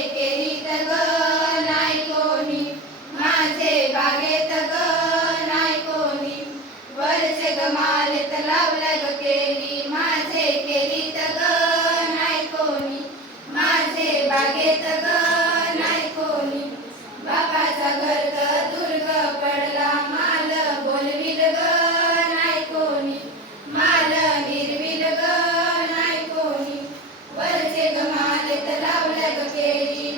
केलीत ग नाही कोणी, माझे बागेत ग नाही कोणी, वरचे ग मालेत लावल्या ग केली, माझे केलीत ग नाही कोणी, माझे बागेत ग नाही कोणी, बापाचा गर्द दुर्ग पडला, माल बोलविल ग नाही कोणी, माल हिरविल ग नाही कोणी, वरचे ग मालेत लावल्या ग केली,